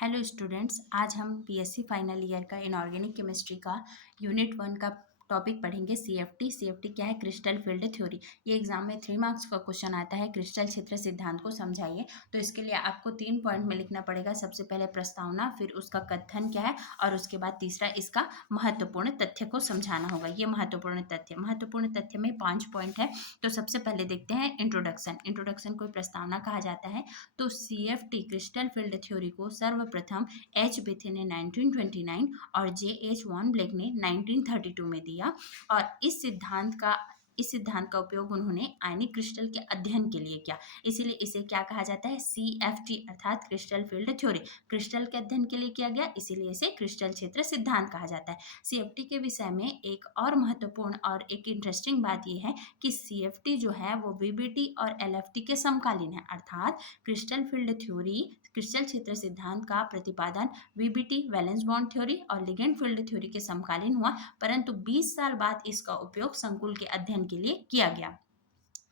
Hello students, आज हम BSc final year का इनऑर्गेनिक केमिस्ट्री का यूनिट 1 का टॉपिक पढ़ेंगे। सीएफटी। सीएफटी क्या है? Crystal field theory. ये एग्जाम में 3 मार्क्स का क्वेश्चन आता है। क्रिस्टल क्षेत्र सिद्धांत को समझाइए। तो इसके लिए आपको 3 पॉइंट में लिखना पड़ेगा। सबसे पहले प्रस्तावना, फिर उसका कथन क्या है, और उसके बाद तीसरा इसका महत्वपूर्ण तथ्य को समझाना होगा। ये महत्वपूर्ण तथ्य में 5 पॉइंट है। तो सबसे पहले देखते हैं इंट्रोडक्शन। इंट्रोडक्शन को प्रस्तावना कहा जाता है। तो सीएफटी क्रिस्टल फील्ड थ्योरी को सर्वप्रथम एच बेथे ने 1929 और जे एच वॉन ब्लैक ने 1932 में दिया। और इस सिद्धांत का उपयोग उन्होंने आयनिक क्रिस्टल के अध्ययन के लिए किया। इसीलिए इसे क्या कहा जाता है? सीएफटी अर्थात क्रिस्टल फील्ड थ्योरी। क्रिस्टल के अध्ययन के लिए किया गया, इसीलिए इसे क्रिस्टल क्षेत्र सिद्धांत कहा जाता है। सीएफटी के विषय में एक और महत्वपूर्ण और एक इंटरेस्टिंग बात यह है कि सीएफटी जो है वो वीबीटी और एलएफटी के समकालीन है। अर्थात क्रिस्टल फील्ड थ्योरी, क्रिस्टल क्षेत्र सिद्धांत का प्रतिपादन वीबीटी वैलेंस बॉन्ड थ्योरी और लिगेंड फील्ड थ्योरी के समकालीन हुआ, परंतु 20 साल बाद इसका उपयोग संकुल के अध्ययन के लिए किया गया।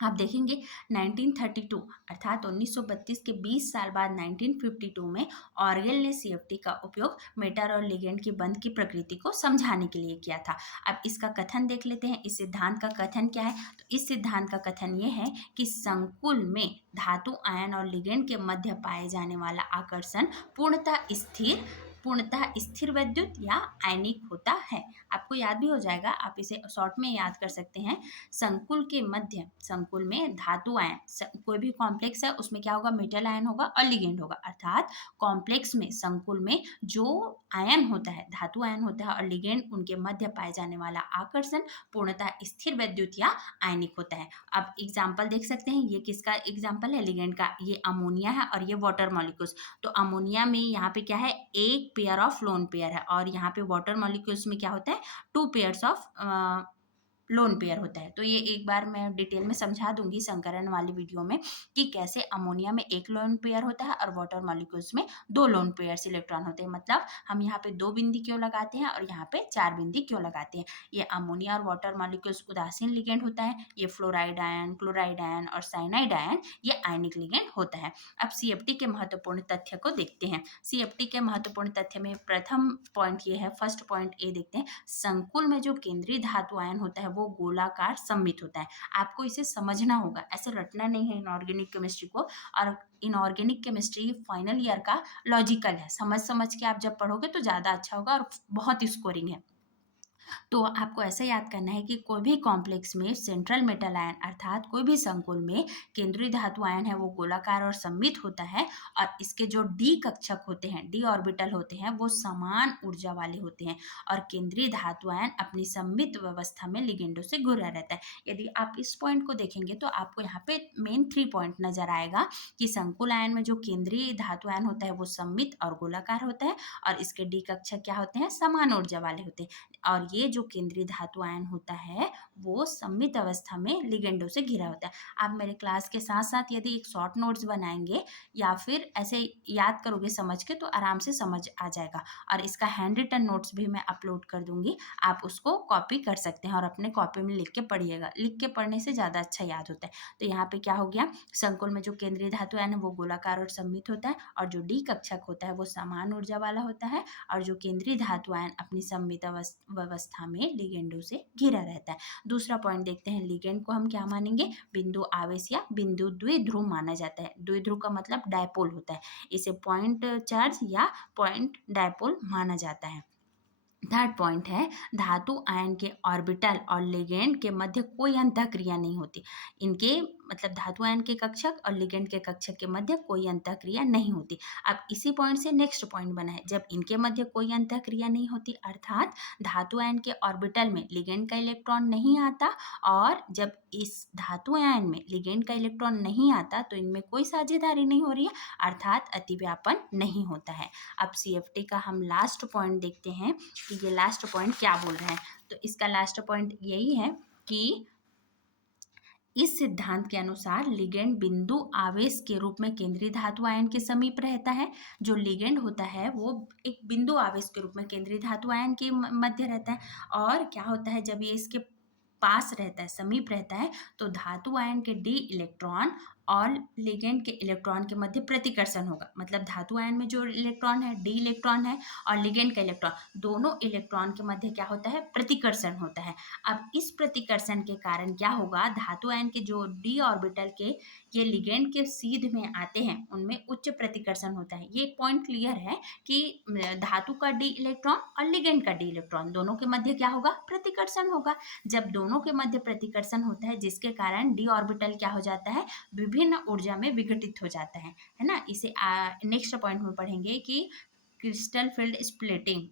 आप देखेंगे 1932 अर्थात 1932 के 20 साल बाद 1952 में ऑर्गेल ने सीएफटी का उपयोग मेटर और लिगेंड की बंध की प्रकृति को समझाने के लिए किया था। अब इसका कथन देख लेते हैं। इस सिद्धांत का कथन क्या है? तो इस सिद्धांत का कथन ये है कि संकुल में धातु आयन और लिगेंड के मध्य पाए जाने वाला आकर्षण पूर्णतः स्थिर वैद्युत या आयनिक होता है। आपको याद भी हो जाएगा, आप इसे शॉर्ट में याद कर सकते हैं। संकुल में धातु आयन, कोई भी कॉम्प्लेक्स है उसमें क्या होगा? मेटल आयन होगा और लिगेंड होगा। अर्थात कॉम्प्लेक्स में, संकुल में जो आयन होता है, धातु आयन होता है और लिगेंड, उनके मध्य पाए जाने वाला आकर्षण पूर्णतः स्थिर वैद्युत या आयनिक होता है। अब एग्जाम्पल देख सकते हैं। ये किसका एग्जाम्पल है? लिगेंड का। ये अमोनिया है और ये वाटर मॉलिक्यूल्स। तो अमोनिया में यहाँ पे क्या है? एक पेयर ऑफ लोन पेयर है, और यहाँ पे वाटर मॉलिक्यूल्स में क्या होता है? 2 पेयर्स ऑफ लोन पेयर होता है। तो ये एक बार मैं डिटेल में समझा दूंगी संकरण वाली वीडियो में कि कैसे अमोनिया में एक लोन पेयर होता है और वाटर मॉलिक्यूल्स में 2 लोन पेयर्स इलेक्ट्रॉन होते हैं। मतलब हम यहाँ पे 2 बिंदी क्यों लगाते हैं और यहाँ पे 4 बिंदी क्यों लगाते हैं। ये अमोनिया और वाटर मॉलिक्यूल्स उदासीन लिगेंड होता है। ये फ्लोराइड आयन, क्लोराइड आयन और साइनाइड आयन ये आयनिक लिगेंड होता है। अब सीएफटी के महत्वपूर्ण तथ्य को देखते हैं। सीएफटी के महत्वपूर्ण तथ्य में प्रथम पॉइंट ये है, फर्स्ट पॉइंट ए देखते हैं। संकुल में जो केंद्रीय धातु आयन होता है वो गोलाकार सममित होता है। आपको इसे समझना होगा, ऐसे रटना नहीं है इनऑर्गेनिक केमिस्ट्री को। और इनऑर्गेनिक केमिस्ट्री फाइनल ईयर का लॉजिकल है। समझ के आप जब पढ़ोगे तो ज्यादा अच्छा होगा और बहुत स्कोरिंग है। तो आपको ऐसे याद करना है कि कोई भी कॉम्प्लेक्स में सेंट्रल मेटल आयन अर्थात कोई भी संकुल में केंद्रीय धातु आयन है वो गोलाकार और सममित होता है। और इसके जो डी कक्षक होते हैं, डी ऑर्बिटल होते हैं, वो समान ऊर्जा वाले होते हैं। और केंद्रीय धातु आयन अपनी सममित व्यवस्था में लिगेंडों से घिरा रहता है। यदि आप इस पॉइंट को देखेंगे तो आपको यहाँ पे मेन 3 पॉइंट नजर आएगा कि संकुल आयन में जो केंद्रीय धातु आयन होता है वो सममित और गोलाकार होता है, और इसके डी कक्षक क्या होते हैं? समान ऊर्जा वाले होते हैं। और ये जो केंद्रीय धातु आयन होता है वो सममित अवस्था में लिगेंडों से घिरा होता है। आप मेरे क्लास के साथ साथ यदि एक शॉर्ट नोट्स बनाएंगे या फिर ऐसे याद करोगे समझ के, तो आराम से समझ आ जाएगा। और इसका हैंड रिटन नोट्स भी मैं अपलोड कर दूंगी, आप उसको कॉपी कर सकते हैं और अपने कॉपी में लिख के पढ़िएगा। लिख के पढ़ने से ज़्यादा अच्छा याद होता है। तो यहाँ पे क्या हो गया? संकुल में जो केंद्रीय धातु आयन है वो गोलाकार और सममित होता है, और जो डी कक्षक होता है वो समान ऊर्जा वाला होता है, और जो केंद्रीय धातु आयन अपनी सममित व्यवस्था में लिगेंडों से घिरा रहता है। दूसरा पॉइंट देखते हैं। लिगेंड को हम क्या मानेंगे? बिंदु आवेश या बिंदु द्विध्रुव माना जाता है। द्विध्रुव का मतलब डायपोल होता है। इसे पॉइंट चार्ज या पॉइंट डायपोल माना जाता है। थर्ड पॉइंट है, धातु आयन के ऑर्बिटल और लिगेंड के मध्य कोई अंतःक्रिया नहीं होती। इनके मतलब धातु आयन के कक्षक और लिगेंड के कक्षक के मध्य कोई अंतःक्रिया नहीं होती। अब इसी पॉइंट से नेक्स्ट पॉइंट बना है, जब इनके मध्य कोई अंतःक्रिया नहीं होती अर्थात धातु आयन के ऑर्बिटल में लिगेंड का इलेक्ट्रॉन नहीं आता, और जब इस धातु आयन में लिगेंड का इलेक्ट्रॉन नहीं आता तो इनमें कोई साझेदारी नहीं हो रही है, अर्थात अतिव्यापन नहीं होता है। अब सीएफटी का हम लास्ट पॉइंट देखते हैं कि ये लास्ट पॉइंट क्या बोल रहे हैं। तो इसका लास्ट पॉइंट यही है कि इस सिद्धांत के अनुसार लिगेंड बिंदु आवेश के रूप में केंद्रीय धातु आयन के समीप रहता है। जो लिगेंड होता है वो एक बिंदु आवेश के रूप में केंद्रीय धातु आयन के मध्य रहता है। और क्या होता है? जब ये इसके पास रहता है, समीप रहता है, तो धातु आयन के डी इलेक्ट्रॉन और लिगेंड के इलेक्ट्रॉन के मध्य प्रतिकर्षण होगा। मतलब धातु आयन में जो इलेक्ट्रॉन है, डी इलेक्ट्रॉन है, और लिगेंड का इलेक्ट्रॉन, दोनों इलेक्ट्रॉन के मध्य क्या होता है, प्रतिकर्षण होता है। अब इस प्रतिकर्षण के कारण क्या होगा, धातु आयन के जो डी ऑर्बिटल के ये लिगेंड के सीध में आते हैं उनमें उच्च प्रतिकर्षण होता है। ये एक पॉइंट क्लियर है कि धातु का डी इलेक्ट्रॉन और लिगेंड का डी इलेक्ट्रॉन दोनों के मध्य क्या होगा, प्रतिकर्षण होगा। जब दोनों के मध्य प्रतिकर्षण होता है जिसके कारण डी ऑर्बिटल क्या हो जाता है, विभिन्न ऊर्जा में विघटित हो जाता है ना। इसे नेक्स्ट पॉइंट में पढ़ेंगे कि क्रिस्टल फील्ड स्प्लिटिंग,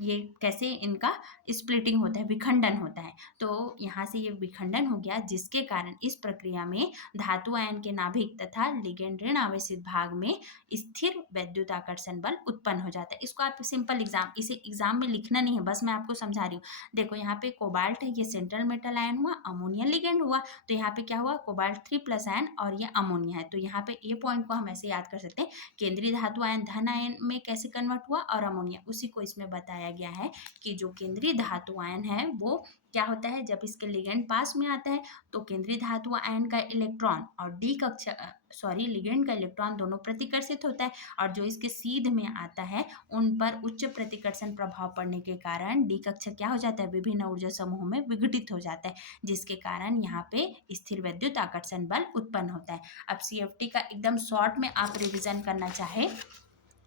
ये कैसे इनका स्प्लिटिंग होता है, विखंडन होता है। तो यहाँ से ये विखंडन हो गया जिसके कारण इस प्रक्रिया में धातु आयन के नाभिक तथा लिगेंड ऋण आवेशित भाग में स्थिर वैद्युत आकर्षण बल उत्पन्न हो जाता है। इसको आप सिंपल एग्जाम, इसे एग्जाम में लिखना नहीं है, बस मैं आपको समझा रही हूँ। देखो यहाँ पे कोबाल्ट है, ये सेंट्रल मेटल आयन हुआ, अमोनिया लिगेंड हुआ, तो यहाँ पे क्या हुआ, कोबाल्ट 3+ आयन और ये अमोनिया है। तो यहाँ पे ये पॉइंट को हम ऐसे याद कर सकते हैं, केंद्रीय धातु आयन धन आयन में कैसे कन्वर्ट हुआ, और अमोनिया, उसी को इसमें बताया गया है कि जो केंद्रीय धातु आयन है वो क्या होता है, जब इसके लिगेंड पास में आता है तो केंद्रीय धातु आयन का इलेक्ट्रॉन और डी कक्षा लिगेंड का इलेक्ट्रॉन दोनों प्रतिकर्षित होता है, और जो इसके सीध में आता है उन पर उच्च प्रतिकर्षण प्रभाव पड़ने के कारण डी कक्षा क्या हो जाता है, विभिन्न ऊर्जा समूहों में विघटित हो जाता है, जिसके कारण यहाँ पे स्थिर वैद्युत आकर्षण बल उत्पन्न होता है। अब CFT का एकदम शॉर्ट में आप रिविजन करना चाहे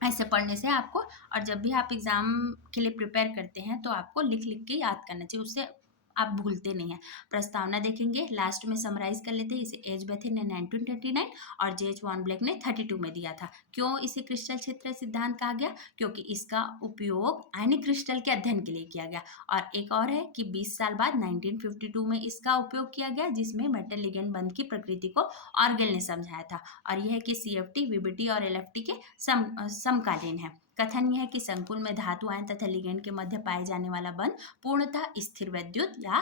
ऐसे पढ़ने से आपको, और जब भी आप एग्ज़ाम के लिए प्रिपेयर करते हैं तो आपको लिख लिख के याद करना चाहिए, उससे आप भूलते नहीं हैं। प्रस्तावना देखेंगे, लास्ट में समराइज कर लेते हैं। इसे एच बेथिन ने 1929 और जेच वॉन ब्लैक ने 32 में दिया था। क्यों इसे क्रिस्टल क्षेत्र सिद्धांत कहा गया, क्योंकि इसका उपयोग आयनिक क्रिस्टल के अध्ययन के लिए किया गया। और एक और है कि 20 साल बाद 1952 में इसका उपयोग किया गया, जिसमें मेटल लिगेंड बंध की प्रकृति को ऑर्गेल ने समझाया था। और यह है कि CFT, VBT और LFT के समकालीन है। कथन यह है कि संकुल में धातु आयन तथा लिगेंड के मध्य पाए जाने वाला बंध पूर्णतः स्थिर वैद्युत या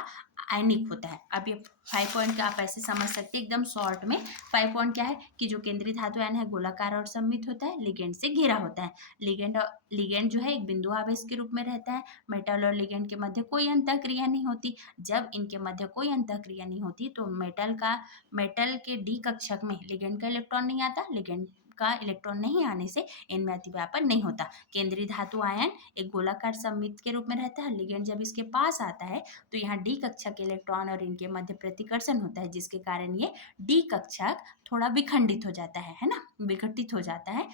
आयनिक होता है। अब ये 5 पॉइंट आप ऐसे समझ सकते हैं एकदम शॉर्ट में। 5 पॉइंट क्या है कि जो केंद्रीय धातु आयन है गोलाकार और सममित होता है, लिगेंड से घिरा होता है। लिगेंड जो है एक बिंदु आवेश के रूप में रहता है। मेटल और लिगेंड के मध्य कोई अंतःक्रिया नहीं होती। जब इनके मध्य कोई अंतःक्रिया नहीं होती तो मेटल के डी कक्षक में लिगेंड का इलेक्ट्रॉन नहीं आता, लिगेंड का इलेक्ट्रॉन नहीं आने से इनमें अतिव्यापन नहीं होता। केंद्रीय धातु आयन एक गोलाकार सममित के रूप में रहता है। लिगेंड जब इसके पास आता है तो यहाँ डी कक्षक इलेक्ट्रॉन और इनके मध्य प्रतिकर्षण होता है, जिसके कारण ये डी कक्षक थोड़ा विखंडित हो जाता है ना, विघटित हो जाता है,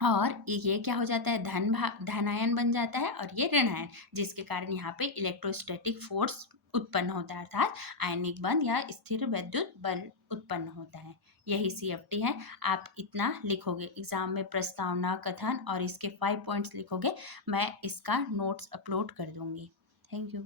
और ये क्या हो जाता है, धन आयन बन जाता है, और ये ऋण आयन, जिसके कारण यहाँ पे इलेक्ट्रोस्टैटिक फोर्स उत्पन्न होता है, अर्थात आयनिक बंध या स्थिर वैद्युत बल उत्पन्न होता है। यही CFT है। आप इतना लिखोगे एग्जाम में, प्रस्तावना, कथन और इसके 5 पॉइंट्स लिखोगे। मैं इसका नोट्स अपलोड कर दूंगी। Thank you.